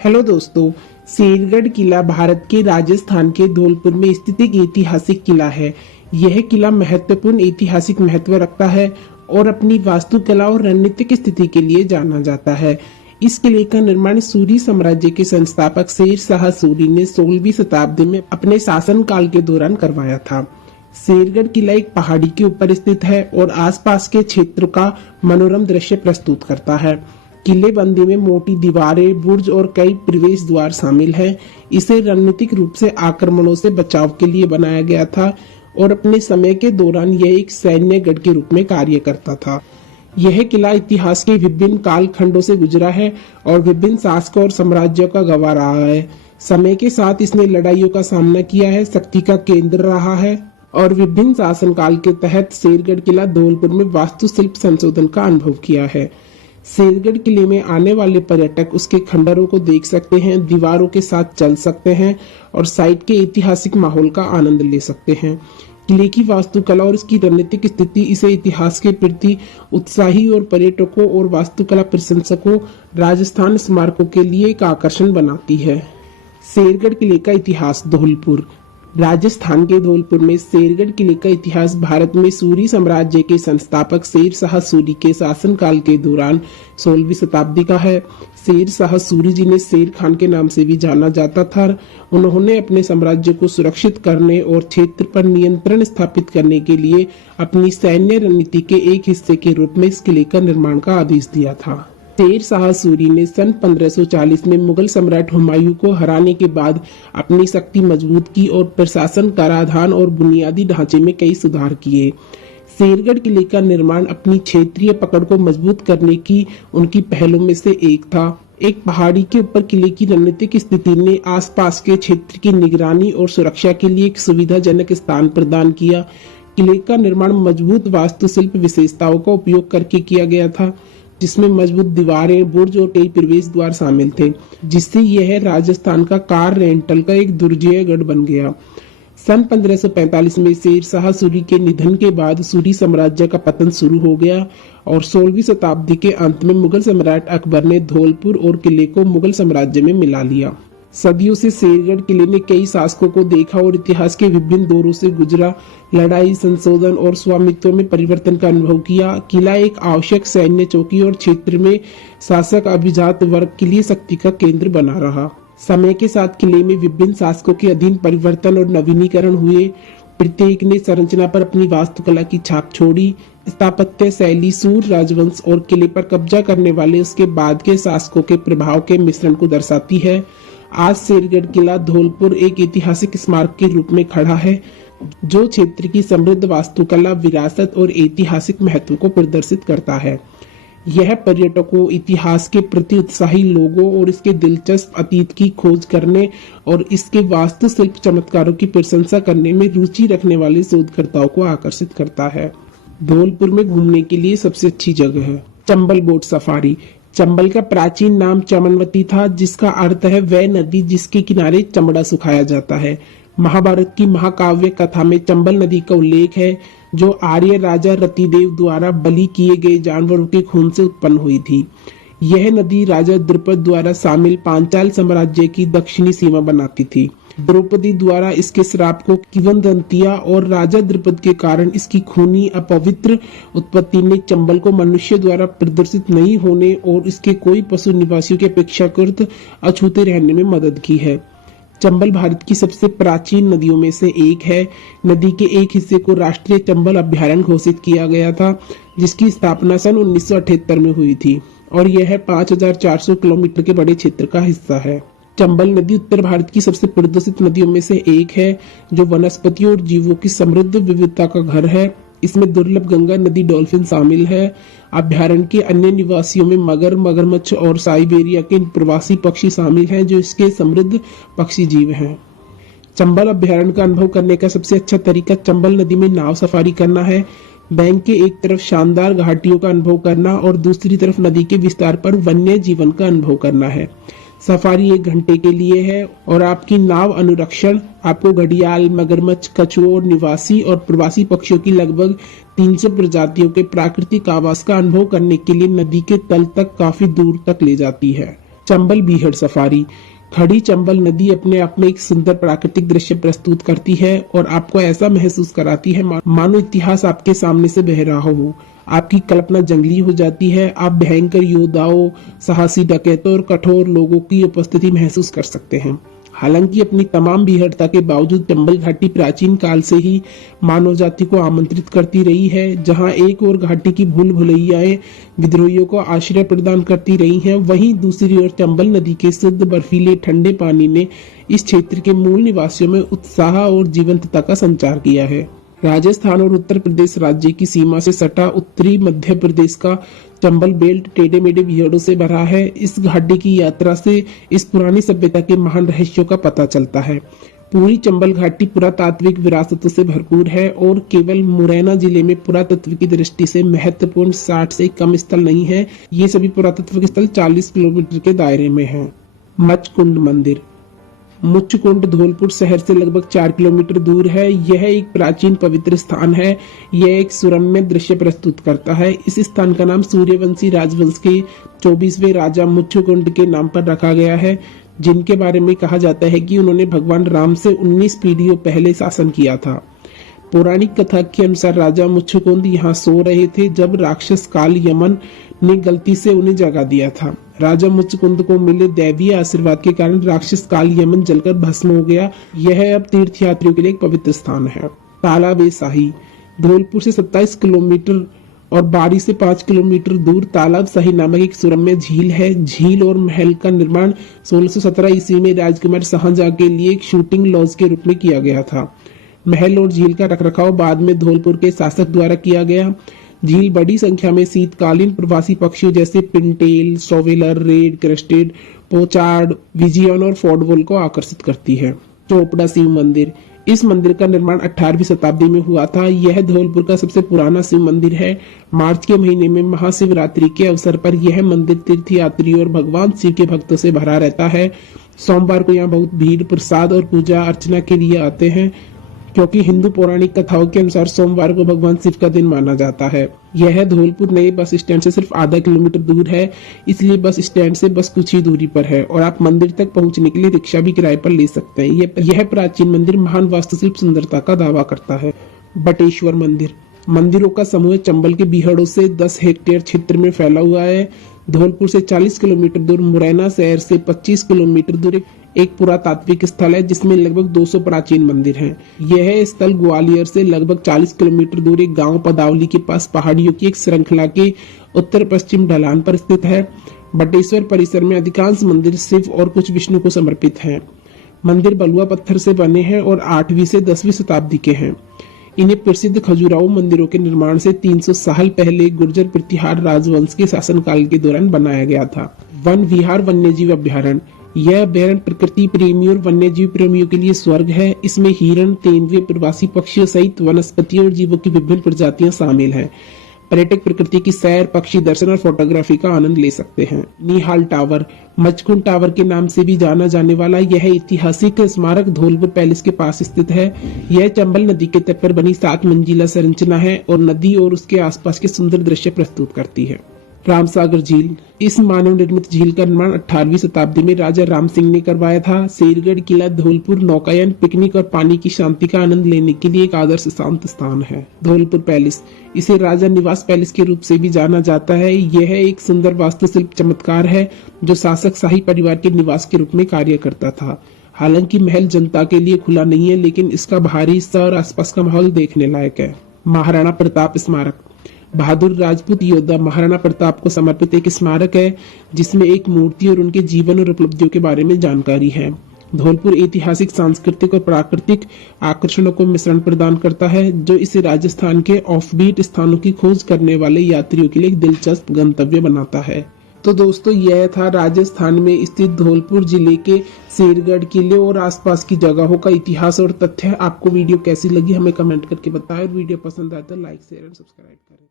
Hello दोस्तों। शेरगढ़ किला भारत के राजस्थान के धौलपुर में स्थित एक ऐतिहासिक किला है। यह किला महत्वपूर्ण ऐतिहासिक महत्व रखता है और अपनी वास्तुकला और रणनीतिक स्थिति के लिए जाना जाता है। इस किले का निर्माण सूरी साम्राज्य के संस्थापक शेर शाह सूरी ने 16वीं शताब्दी में अपने शासन काल के दौरान करवाया था। शेरगढ़ किला एक पहाड़ी के ऊपर स्थित है और आसपास के क्षेत्र का मनोरम दृश्य प्रस्तुत करता है। किले बंदी में मोटी दीवारें, बुर्ज और कई प्रवेश द्वार शामिल हैं। इसे रणनीतिक रूप से आक्रमणों से बचाव के लिए बनाया गया था और अपने समय के दौरान यह एक सैन्य गढ़ के रूप में कार्य करता था। यह किला इतिहास के विभिन्न कालखंडों से गुजरा है और विभिन्न शासकों और साम्राज्यों का गवाह रहा है। समय के साथ इसने लड़ाइयों का सामना किया है, शक्ति का केंद्र रहा है और विभिन्न शासनकाल के तहत शेरगढ़ किला धौलपुर में वास्तुशिल्प संशोधन का अनुभव किया है। शेरगढ़ किले में आने वाले पर्यटक उसके खंडरों को देख सकते हैं, दीवारों के साथ चल सकते हैं और साइट के ऐतिहासिक माहौल का आनंद ले सकते हैं। किले की वास्तुकला और इसकी रणनीतिक स्थिति इसे इतिहास के प्रति उत्साही और पर्यटकों और वास्तुकला प्रशंसकों राजस्थान स्मारकों के लिए एक आकर्षण बनाती है। शेरगढ़ किले का इतिहास। धौलपुर। राजस्थान के धौलपुर में शेरगढ़ किले का इतिहास भारत में सूरी साम्राज्य के संस्थापक शेर शाह सूरी के शासनकाल के दौरान 16वीं शताब्दी का है। शेर शाह सूरी जिन्हें शेर खान के नाम से भी जाना जाता था, उन्होंने अपने साम्राज्य को सुरक्षित करने और क्षेत्र पर नियंत्रण स्थापित करने के लिए अपनी सैन्य रणनीति के एक हिस्से के रूप में इस किले का निर्माण का आदेश दिया था। शेर शाह सूरी ने सन 1540 में मुगल सम्राट हुमायूं को हराने के बाद अपनी शक्ति मजबूत की और प्रशासन, कराधान और बुनियादी ढांचे में कई सुधार किए। शेरगढ़ किले का निर्माण अपनी क्षेत्रीय पकड़ को मजबूत करने की उनकी पहलों में से एक था। एक पहाड़ी के ऊपर किले की रणनीतिक स्थिति ने आसपास के क्षेत्र की निगरानी और सुरक्षा के लिए एक सुविधाजनक स्थान प्रदान किया। किले का निर्माण मजबूत वास्तुशिल्प विशेषताओं का उपयोग करके किया गया था, जिसमें मजबूत दीवारें, बुर्ज और कई प्रवेश द्वार शामिल थे, जिससे यह राजस्थान का कार रेंटल का एक दुर्जय गढ़ बन गया। सन 1545 में शेर शाह सूरी के निधन के बाद सूरी साम्राज्य का पतन शुरू हो गया और 16वीं शताब्दी के अंत में मुगल सम्राट अकबर ने धौलपुर और किले को मुगल साम्राज्य में मिला लिया। सदियों से शेरगढ़ किले ने कई शासकों को देखा और इतिहास के विभिन्न दौरों से गुजरा, लड़ाई, संशोधन और स्वामित्व में परिवर्तन का अनुभव किया। किला एक आवश्यक सैन्य चौकी और क्षेत्र में शासक अभिजात वर्ग के लिए शक्ति का केंद्र बना रहा। समय के साथ किले में विभिन्न शासकों के अधीन परिवर्तन और नवीनीकरण हुए। प्रत्येक ने संरचना पर अपनी वास्तुकला की छाप छोड़ी। स्थापत्य शैली सूर राजवंश और किले पर कब्जा करने वाले उसके बाद के शासकों के प्रभाव के मिश्रण को दर्शाती है। आज शेरगढ़ किला धौलपुर एक ऐतिहासिक स्मारक के रूप में खड़ा है, जो क्षेत्र की समृद्ध वास्तुकला, विरासत और ऐतिहासिक महत्व को प्रदर्शित करता है। यह पर्यटकों, इतिहास के प्रति उत्साही लोगों और इसके दिलचस्प अतीत की खोज करने और इसके वास्तुशिल्प चमत्कारों की प्रशंसा करने में रुचि रखने वाले शोधकर्ताओं को आकर्षित करता है। धौलपुर में घूमने के लिए सबसे अच्छी जगह है चंबल बोट सफारी। चंबल का प्राचीन नाम चमनवती था, जिसका अर्थ है वह नदी जिसके किनारे चमड़ा सुखाया जाता है। महाभारत की महाकाव्य कथा में चंबल नदी का उल्लेख है, जो आर्य राजा रतिदेव द्वारा बलि किए गए जानवरों के खून से उत्पन्न हुई थी। यह नदी राजा द्रुपद द्वारा शामिल पांचाल साम्राज्य की दक्षिणी सीमा बनाती थी। द्रौपदी द्वारा इसके श्राप को किंवदंतियां और राजा द्रुपद के कारण इसकी खूनी अपवित्र उत्पत्ति ने चंबल को मनुष्य द्वारा प्रदर्शित नहीं होने और इसके कोई पशु निवासियों के अपेक्षाकृत अछूते रहने में मदद की है। चंबल भारत की सबसे प्राचीन नदियों में से एक है। नदी के एक हिस्से को राष्ट्रीय चंबल अभ्यारण्य घोषित किया गया था, जिसकी स्थापना सन 1978 में हुई थी और यह 5400 किलोमीटर के बड़े क्षेत्र का हिस्सा है। चंबल नदी उत्तर भारत की सबसे प्रदूषित नदियों में से एक है, जो वनस्पतियों और जीवों की समृद्ध विविधता का घर है। इसमें दुर्लभ गंगा नदी डॉल्फिन शामिल है। अभ्यारण्य के अन्य निवासियों में मगर, मगरमच्छ और साइबेरिया के प्रवासी पक्षी शामिल हैं, जो इसके समृद्ध पक्षी जीव हैं। चंबल अभ्यारण्य का अनुभव करने का सबसे अच्छा तरीका चंबल नदी में नाव सफारी करना है। बैंक के एक तरफ शानदार घाटियों का अनुभव करना और दूसरी तरफ नदी के विस्तार पर वन्य जीवन का अनुभव करना है। सफारी 1 घंटे के लिए है और आपकी नाव अनुरक्षण आपको घड़ियाल, मगरमच्छ, कछुओं और निवासी और प्रवासी पक्षियों की लगभग 300 प्रजातियों के प्राकृतिक आवास का अनुभव करने के लिए नदी के तल तक काफी दूर तक ले जाती है। चंबल बीहड़ सफारी। खड़ी चंबल नदी अपने आप में एक सुंदर प्राकृतिक दृश्य प्रस्तुत करती है और आपको ऐसा महसूस कराती है मानो इतिहास आपके सामने से बह रहा हो। आपकी कल्पना जंगली हो जाती है। आप भयंकर योद्धाओं, साहसी डकैतों और कठोर लोगों की उपस्थिति महसूस कर सकते हैं। हालांकि अपनी तमाम बीहड़ता के बावजूद चंबल घाटी प्राचीन काल से ही मानव जाति को आमंत्रित करती रही है। जहां एक ओर घाटी की भूल भुलैयाएं विद्रोहियों को आश्रय प्रदान करती रही हैं, वहीं दूसरी ओर चंबल नदी के शुद्ध बर्फीले ठंडे पानी ने इस क्षेत्र के मूल निवासियों में उत्साह और जीवंतता का संचार किया है। राजस्थान और उत्तर प्रदेश राज्य की सीमा से सटा उत्तरी मध्य प्रदेश का चंबल बेल्ट टेढ़े मेढ़े बीहड़ों से भरा है। इस घाटी की यात्रा से इस पुरानी सभ्यता के महान रहस्यों का पता चलता है। पूरी चंबल घाटी पुरातात्विक विरासतों से भरपूर है और केवल मुरैना जिले में पुरातत्व की दृष्टि से महत्वपूर्ण 60 से कम स्थल नहीं है। ये सभी पुरातत्विक स्थल 40 किलोमीटर के दायरे में हैं। मचकुंड मंदिर। मुचकुंड धौलपुर शहर से लगभग 4 किलोमीटर दूर है। यह एक प्राचीन पवित्र स्थान है। यह एक सुरम्य दृश्य प्रस्तुत करता है। इस स्थान का नाम सूर्यवंशी राजवंश के 24वें राजा मुचकुंड के नाम पर रखा गया है, जिनके बारे में कहा जाता है कि उन्होंने भगवान राम से 19 पीढ़ियों पहले शासन किया था। पौराणिक कथा के अनुसार राजा मुचकुंद यहाँ सो रहे थे जब राक्षस काल यमन ने गलती से उन्हें जगा दिया था। राजा मुचकुंद को मिले दैवीय आशीर्वाद के कारण राक्षस काल यमन जलकर भस्म हो गया। यह अब तीर्थयात्रियों के लिए एक पवित्र स्थान है। तालाब ए शाही। धौलपुर से 27 किलोमीटर और बारी से 5 किलोमीटर दूर तालाब शाही नामक एक सुरम्य झील है। झील और महल का निर्माण 1617 ईस्वी में राजकुमार शाहजहां के लिए एक शूटिंग लॉज के रूप में किया गया था। महल और झील का रखरखाव बाद में धौलपुर के शासक द्वारा किया गया। झील बड़ी संख्या में शीतकालीन प्रवासी पक्षियों जैसे पिनटेल, सोवेलर, रेड क्रेस्टेड, पोचार्ड, विजियन और फोर्डवॉल को आकर्षित करती है। चोपड़ा शिव मंदिर। इस मंदिर का निर्माण 18वीं शताब्दी में हुआ था। यह धौलपुर का सबसे पुराना शिव मंदिर है। मार्च के महीने में महाशिवरात्रि के अवसर पर यह मंदिर तीर्थयात्रियों और भगवान शिव के भक्तों से भरा रहता है। सोमवार को यहाँ बहुत भीड़ प्रसाद और पूजा अर्चना के लिए आते हैं, क्योंकि हिंदू पौराणिक कथाओं के अनुसार सोमवार को भगवान शिव का दिन माना जाता है। यह धौलपुर नए बस स्टैंड से सिर्फ आधा किलोमीटर दूर है, इसलिए बस स्टैंड से बस कुछ ही दूरी पर है और आप मंदिर तक पहुंचने के लिए रिक्शा भी किराए पर ले सकते हैं। यह प्राचीन मंदिर महान वास्तुशिल्प सुंदरता का दावा करता है। बटेश्वर मंदिर। मंदिरों का समूह चंबल के बीहड़ों से 10 हेक्टेयर क्षेत्र में फैला हुआ है। धौलपुर से 40 किलोमीटर दूर, मुरैना शहर से 25 किलोमीटर दूर एक पुरातात्विक स्थल है जिसमें लगभग 200 प्राचीन मंदिर हैं। यह स्थल ग्वालियर से लगभग 40 किलोमीटर दूर एक गांव पदावली के पास पहाड़ियों की एक श्रृंखला के उत्तर पश्चिम ढलान पर स्थित है। बटेश्वर परिसर में अधिकांश मंदिर शिव और कुछ विष्णु को समर्पित हैं। मंदिर बलुआ पत्थर से बने हैं और 8वीं से 10वीं शताब्दी के हैं। इन्हें प्रसिद्ध खजुराहो मंदिरों के निर्माण से 300 साल पहले गुर्जर प्रतिहार राजवंश के शासनकाल के दौरान बनाया गया था। वन विहार वन्यजीव अभ्यारण्य। यह अभ्यारण्य प्रकृति प्रेमियों और वन्यजीव प्रेमियों के लिए स्वर्ग है। इसमें हिरण, तेंदुए, प्रवासी पक्षियों सहित वनस्पतियों और जीवों की विभिन्न प्रजातियां शामिल हैं। पर्यटक प्रकृति की सैर, पक्षी दर्शन और फोटोग्राफी का आनंद ले सकते हैं। निहाल टावर। मचकुंड टावर के नाम से भी जाना जाने वाला यह ऐतिहासिक स्मारक धौलपुर पैलेस के पास स्थित है। यह चंबल नदी के तट पर बनी 7 मंजिला संरचना है और नदी और उसके आसपास के सुंदर दृश्य प्रस्तुत करती है। रामसागर झील। इस मानव निर्मित झील का निर्माण 18वीं शताब्दी में राजा राम सिंह ने करवाया था। शेरगढ़ किला धौलपुर नौकायन, पिकनिक और पानी की शांति का आनंद लेने के लिए एक आदर्श शांत स्थान है। धौलपुर पैलेस। इसे राजा निवास पैलेस के रूप से भी जाना जाता है। यह एक सुंदर वास्तुशिल्प चमत्कार है जो शासक शाही परिवार के निवास के रूप में कार्य करता था। हालांकि महल जनता के लिए खुला नहीं है, लेकिन इसका बाहरी हिस्सा और आसपास का माहौल देखने लायक है। महाराणा प्रताप स्मारक। बहादुर राजपूत योद्धा महाराणा प्रताप को समर्पित एक स्मारक है जिसमें एक मूर्ति और उनके जीवन और उपलब्धियों के बारे में जानकारी है। धौलपुर ऐतिहासिक, सांस्कृतिक और प्राकृतिक आकर्षणों को मिश्रण प्रदान करता है, जो इसे राजस्थान के ऑफबीट स्थानों की खोज करने वाले यात्रियों के लिए एक दिलचस्प गंतव्य बनाता है। तो दोस्तों, यह था राजस्थान में स्थित धौलपुर जिले के शेरगढ़ किले और आसपास की जगहों का इतिहास और तथ्य। आपको वीडियो कैसी लगी हमें कमेंट करके बताएं और वीडियो पसंद आए तो लाइक, शेयर और सब्सक्राइब करें।